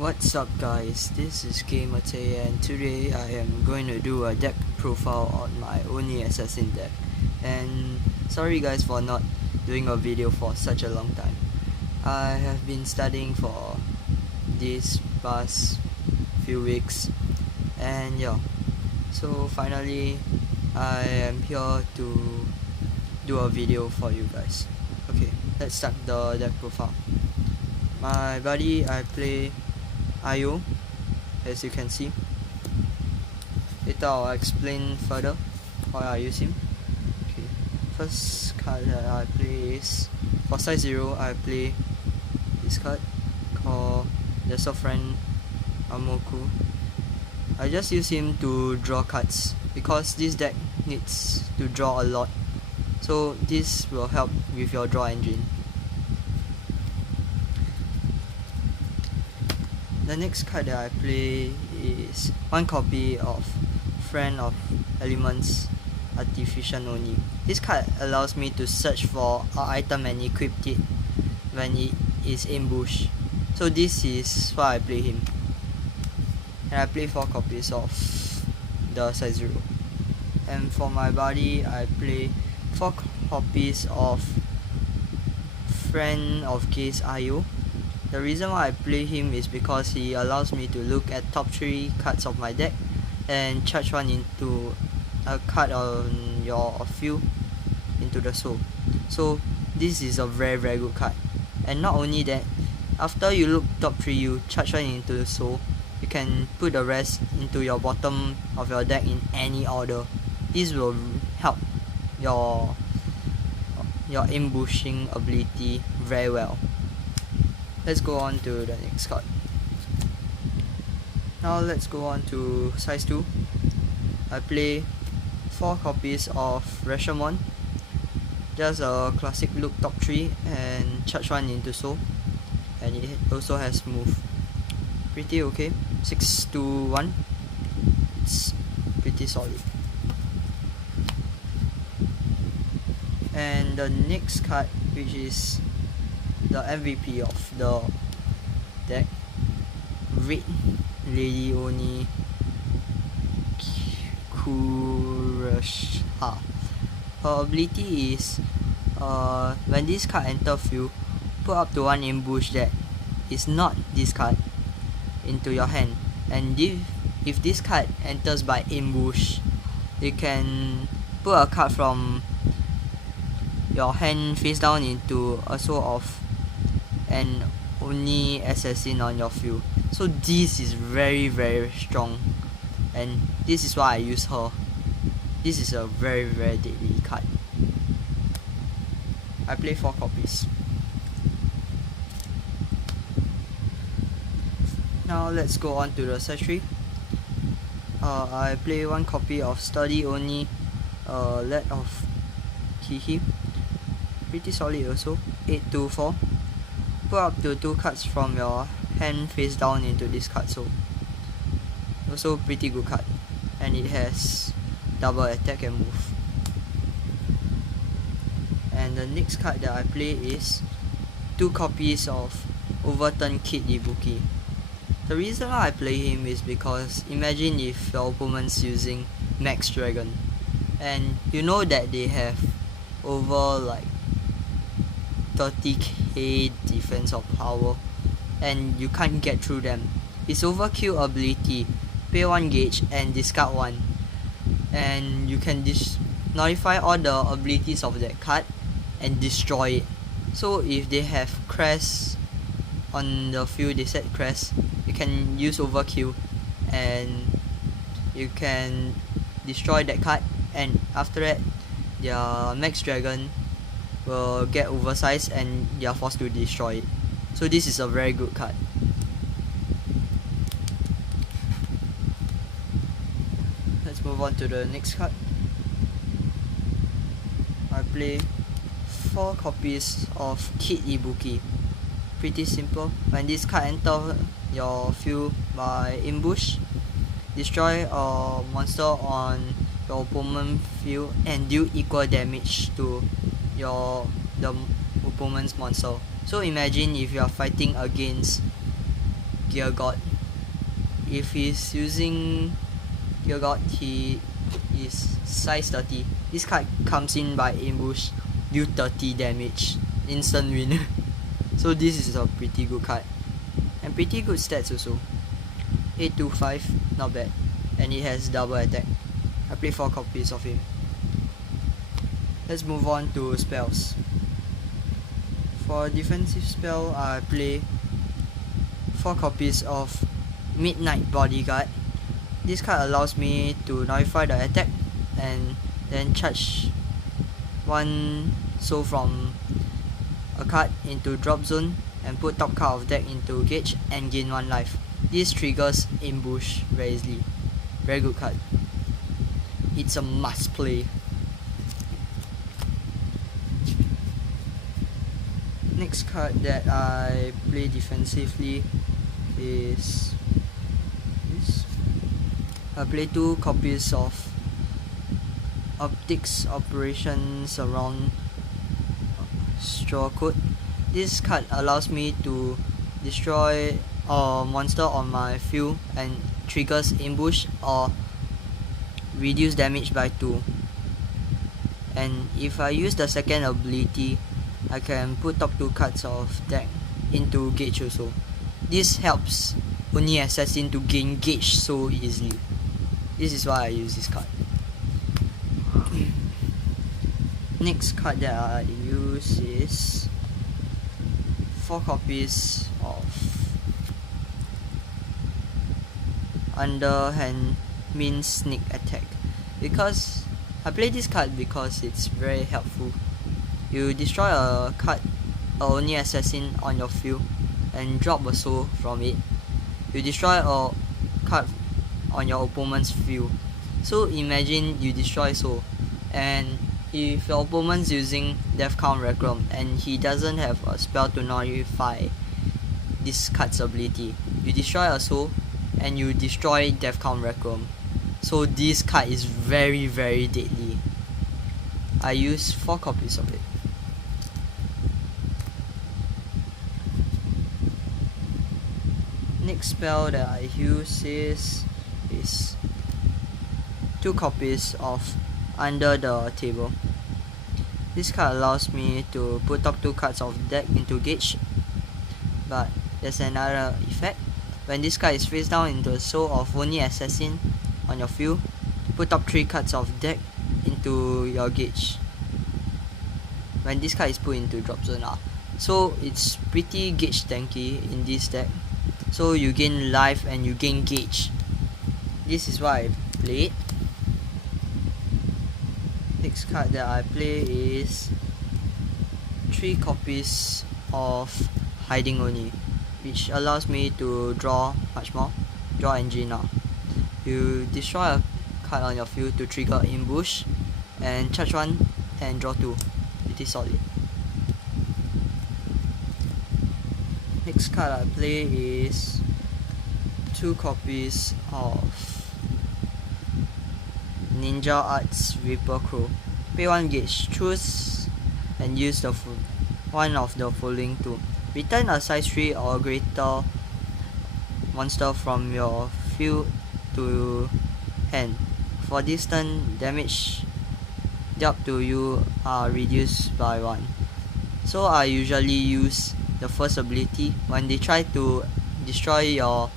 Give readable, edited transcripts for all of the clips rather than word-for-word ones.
What's up guys, this is Gamertay and today I am going to do a deck profile on my Oni Assassin deck. And sorry guys for not doing a video for such a long time. I have been studying for these past few weeks and yeah, so finally I am here to do a video for you guys. Okay, let's start the deck profile. My buddy, I play Io, as you can see. Later I'll explain further why I use him. Okay, first card that I play is for size 0. I play this card called Friend Amoku. I just use him to draw cards because this deck needs to draw a lot, so this will help with your draw engine. The next card that I play is one copy of Friend of Elements Artificial Oni. This card allows me to search for an item and equip it when it is ambushed. So this is why I play him. And I play 4 copies of the size 0. And for my buddy, I play 4 copies of Friend of Case Io. The reason why I play him is because he allows me to look at top 3 cards of my deck and charge one into a card on your field into the soul. So this is a very good card. And not only that, after you look top 3, you charge one into the soul, you can put the rest into your bottom of your deck in any order. This will help your ambushing ability very well. Let's go on to the next card. Now let's go on to size 2. I play 4 copies of Rashomon. Just a classic look top 3 and charge one into soul. And it also has move. Pretty okay. 6 to 1. It's pretty solid. And the next card, which is the MVP of the deck, Red Lady Oni Kurasha. Her ability is when this card enters field, put up to 1 ambush that is not this card into your hand, and if this card enters by ambush, you can put a card from your hand face down into a sort of an Oni assassin on your field. So this is very strong, and this is why I use her. This is a very deadly card. I play 4 copies. Now let's go on to the size 3. I play 1 copy of Sturdy Oni, Let of Kihi. Pretty solid also. 8 to 4. Put up to 2 cards from your hand face down into this card, so also pretty good card, and it has double attack and move. And the next card that I play is 2 copies of Overturn Kid Ibuki. The reason why I play him is because imagine if your opponent's using Max Dragon and you know that they have over like 30k defense of power and you can't get through them. His overkill ability, pay 1 gauge and discard 1, and you can nullify all the abilities of that card and destroy it. So if they have Crest on the field, they set Crest, you can use overkill and you can destroy that card, and after that their Max Dragon will get oversized and they are forced to destroy it. So this is a very good card. Let's move on to the next card. I play 4 copies of Kid Ibuki. Pretty simple. When this card enters your field by ambush, destroy a monster on your opponent's field and deal equal damage to the opponent's monster. So imagine if you are fighting against Gear God. If he's using Gear God, he is size 30. This card comes in by ambush, deal 30 damage, instant win. So this is a pretty good card. And pretty good stats also. 825, not bad. And it has double attack. I play 4 copies of him. Let's move on to spells. For defensive spell, I play 4 copies of Midnight Bodyguard. This card allows me to nullify the attack and then charge 1 soul from a card into drop zone and put top card of deck into gauge and gain 1 life. This triggers ambush very easily. Very good card. It's a must play. Next card that I play defensively is this. I play 2 copies of Optics Operations around Straw Coat. This card allows me to destroy a monster on my field and triggers ambush or reduce damage by 2. And if I use the second ability, I can put top 2 cards of deck into gauge also. This helps Oni Assassin to gain gauge so easily. This is why I use this card. Next card that I use is 4 copies of Underhand Mean Sneak Attack. Because I play this card because it's very helpful. You destroy a card, a Oni Assassin on your field and drop a soul from it. You destroy a card on your opponent's field. So imagine you destroy soul, and if your opponent's using Death Count Requiem and he doesn't have a spell to nullify this card's ability, you destroy a soul and you destroy Death Count Requiem. So this card is very deadly. I use 4 copies of it. Next spell that I use is 2 copies of Under the Table. This card allows me to put top 2 cards of deck into gauge, but there's another effect. When this card is face down into a soul of Oni Assassin on your field, put top 3 cards of deck into your gauge. When this card is put into drop zone, so it's pretty gauge tanky in this deck. So you gain life and you gain gauge. This is why I play it. Next card that I play is 3 copies of Hiding Oni, which allows me to draw much more. Draw engine now. You destroy a card on your field to trigger ambush and charge 1 and draw 2. Pretty solid. Next card I play is 2 copies of Ninja Arts Reaper Crow. Pay 1 gauge, choose and use the one of the following 2. Return a size 3 or greater monster from your field to hand. For this turn, damage dealt to you are reduced by 1. So I usually use the first ability. When they try to destroy your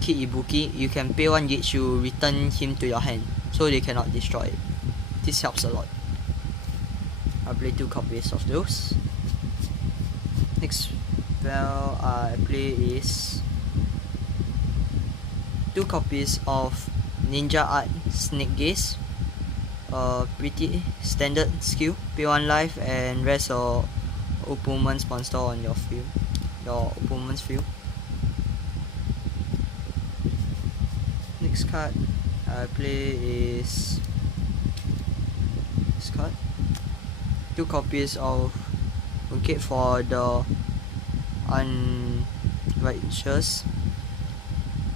Kid Ibuki, you can pay 1 gauge, you return him to your hand, so they cannot destroy it. This helps a lot. I play 2 copies of those. Next spell I play is 2 copies of Ninja Art Snake Gaze. Pretty standard skill. Pay 1 life and rest your opponent's monster on your field. Your opponent's field. Next card I play is this card. 2 copies of Unkate for the Unrighteous.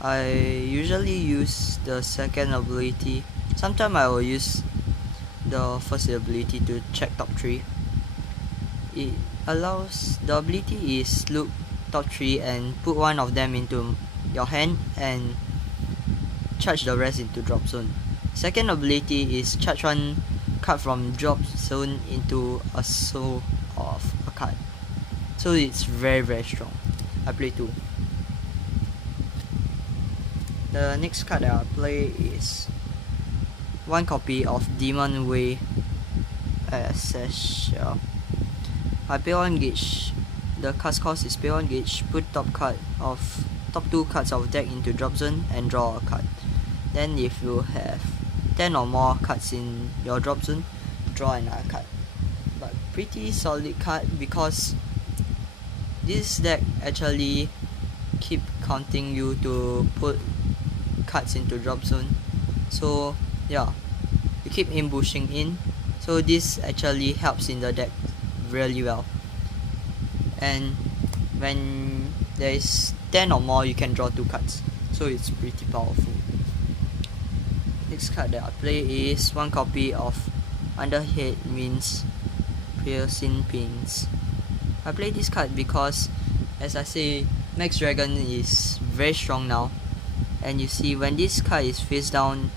I usually use the second ability. Sometimes I will use the first ability to check top 3. It allows, the ability is look top 3 and put one of them into your hand and charge the rest into drop zone. Second ability is charge one card from drop zone into a soul of a card. So it's very strong. I play 2. The next card that I play is 1 copy of Demon Way Essential. I pay 1 gauge. The cast cost is pay 1 gauge. Put top 2 cards of deck into drop zone and draw a card. Then if you have 10 or more cards in your drop zone, draw another card. But pretty solid card because this deck actually keep counting you to put cards into drop zone. So yeah, you keep ambushing in. So this actually helps in the deck really well. And when there is 10 or more, you can draw 2 cards. So it's pretty powerful. Next card that I play is 1 copy of Underhead Means Piercing Pins. I play this card because, as I say, Max Dragon is very strong now. And you see, when this card is face down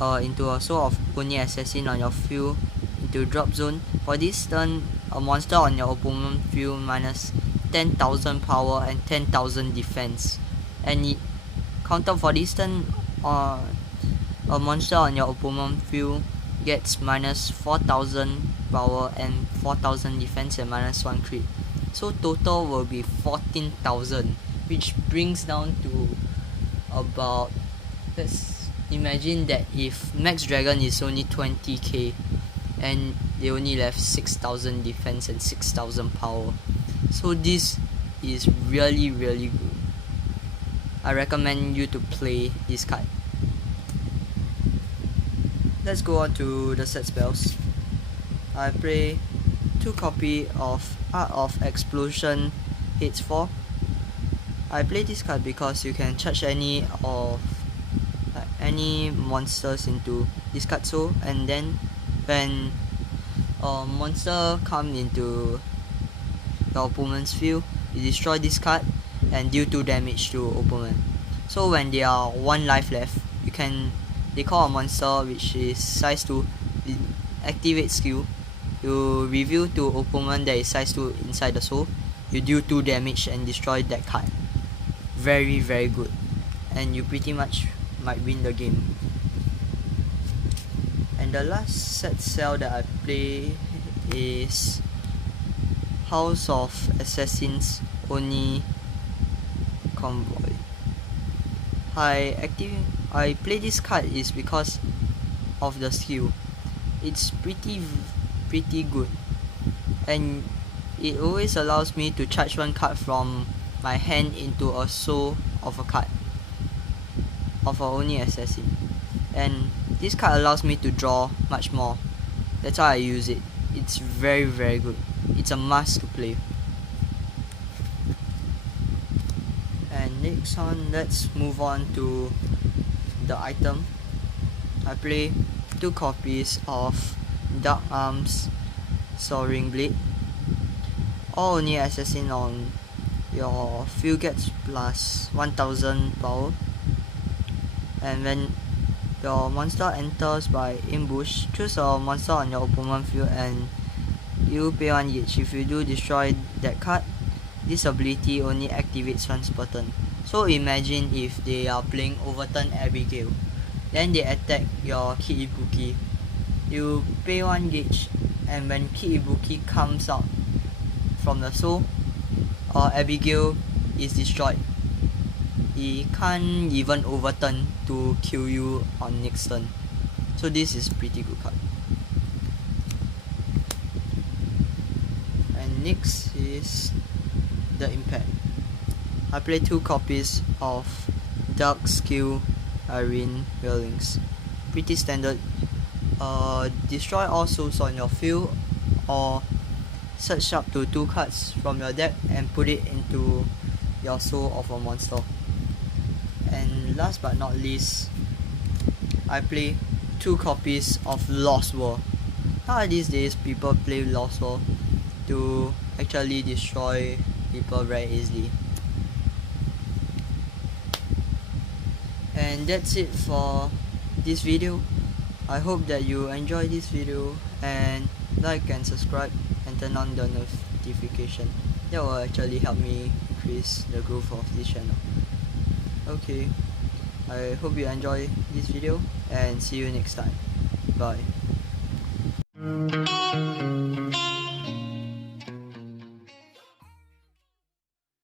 into a Soul of Oni Assassin on your field into drop zone, for this turn, a monster on your opponent field minus 10,000 power and 10,000 defense. And it counter for this turn, a monster on your opponent field gets minus 4,000 power and 4,000 defense and minus 1 crit. So total will be 14,000, which brings down to about, let's imagine that if Max Dragon is only 20k and they only left 6,000 defense and 6,000 power. So this is really good. I recommend you to play this card. Let's go on to the set spells. I play 2 copy of Art of Explosion Hits 4. I play this card because you can charge any monsters into this card soul, and then when a monster comes into your opponent's field, you destroy this card and deal 2 damage to opponent. So when they are 1 life left, they call a monster which is size 2, activate skill, you reveal to opponent that is size 2 inside the soul, you deal 2 damage and destroy that card. Very good, and you pretty much might win the game. And the last set cell that I play is House of Assassins Oni Convoy. I play this card is because of the skill. It's pretty good, and it always allows me to charge 1 card from my hand into a soul of a card of a Oni Assassin, and this card allows me to draw much more. That's why I use it. It's very good. It's a must to play. And next on, let's move on to the item. I play 2 copies of Dark Arms Soaring Blade. All Oni Assassin on your field gets plus 1000 power, and when your monster enters by ambush, choose a monster on your opponent field and you pay 1 gauge. If you do destroy that card, this ability only activates once per turn. So imagine if they are playing Overturn Abigail, then they attack your Kid Ibuki. You pay 1 gauge, and when Kid Ibuki comes out from the soul, Abigail is destroyed. He can't even overturn to kill you on next turn. So this is pretty good card. And next is the Impact. I play 2 copies of Dark Skill Irene Railings. Pretty standard. Destroy all souls on your field, or search up to 2 cards from your deck and put it into your soul of a monster. And last but not least, I play 2 copies of Lost World. These days people play Lost World to actually destroy people very easily. And that's it for this video. I hope that you enjoy this video, and like and subscribe and turn on the notification. That will actually help me increase the growth of this channel. Okay, I hope you enjoy this video and see you next time. Bye.